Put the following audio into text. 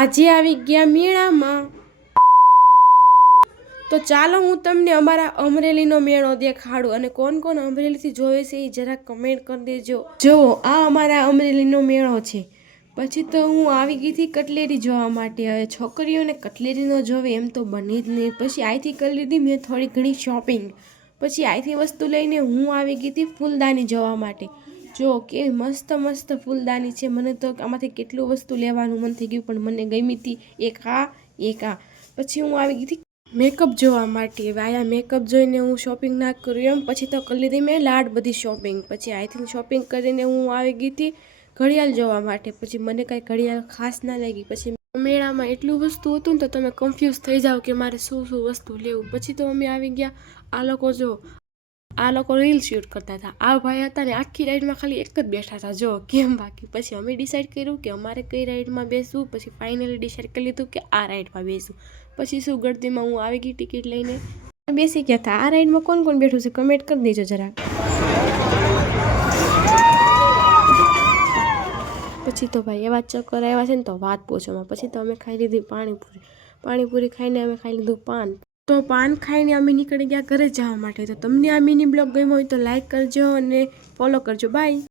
આજે આવી ગયા મેળામાં। તો ચાલો હું તમને અમારા અમરેલીનો મેળો દેખાડું અને કોણ કોણ અમરેલીથી જોવે છે એ જરા કમેન્ટ કરી દેજો। જો આ અમારા અમરેલીનો મેળો છે। પછી તો હું આવી ગઈ હતી કટલેરી જોવા માટે। હવે છોકરીઓને કટલેરી ન જોવે એમ તો બની જ નહીં। પછી અહીંથી કરી લીધી મેં થોડી ઘણી શોપિંગ। પછી અહીંથી વસ્તુ લઈને હું આવી ગઈ હતી ફૂલદાની જોવા માટે। જો કેવી મસ્ત મસ્ત ફૂલદાની છે। મને તો આમાંથી કેટલું વસ્તુ લેવાનું મન થઈ ગયું પણ મને ગમી હતી એક આ। પછી હું આવી ગઈ હતી મેકઅપ જોવા માટે। હવે આયા મેકઅપ જોઈને હું શોપિંગ ના કરું એમ પછી તો કરી લીધી મેં લાડ બધી શોપિંગ। પછી અહીંથી શોપિંગ કરીને હું આવી ગઈ હતી ઘડિયાળ જોવા માટે। પછી મને કાંઈ ઘડિયાળ ખાસ ના લાગી। પછી મેળામાં એટલું વસ્તુ હતું ને તો તમે કન્ફ્યુઝ થઈ જાઓ કે મારે શું શું વસ્તુ લેવું। પછી તો અમે આવી ગયા આ લોકો જો આ લોકો રીલ શૂટ કરતા હતા। આ ભાઈ હતા ને આખી રાઈડમાં ખાલી એક જ બેઠા હતા જો કેમ બાકી। પછી અમે ડિસાઈડ કર્યું કે અમારે કઈ રાઈડમાં બેસવું। પછી ફાઇનલી ડિસાઈડ કરી લીધું કે આ રાઈડમાં બેસવું। પછી શું ગળતીમાં હું આવી ગઈ ટિકિટ લઈને બેસી ગયા હતા। આ રાઈડમાં કોણ કોણ બેઠું છે કમેન્ટ કરી દેજો જરા। પછી તો ભાઈ એવા ચક્કર આવ્યા છે ને તો વાત પૂછોમાં। પછી તો અમે ખાઈ લીધી પાણીપુરી ખાઈને અમે ખાઈ લીધું પાન। તો પાન ખાઈને અમે નીકળી ગયા ઘરે જવા માટે। તો તમને આ મિની બ્લોગ ગમ્યો હોય તો લાઈક કરજો અને ફોલો કરજો। બાય।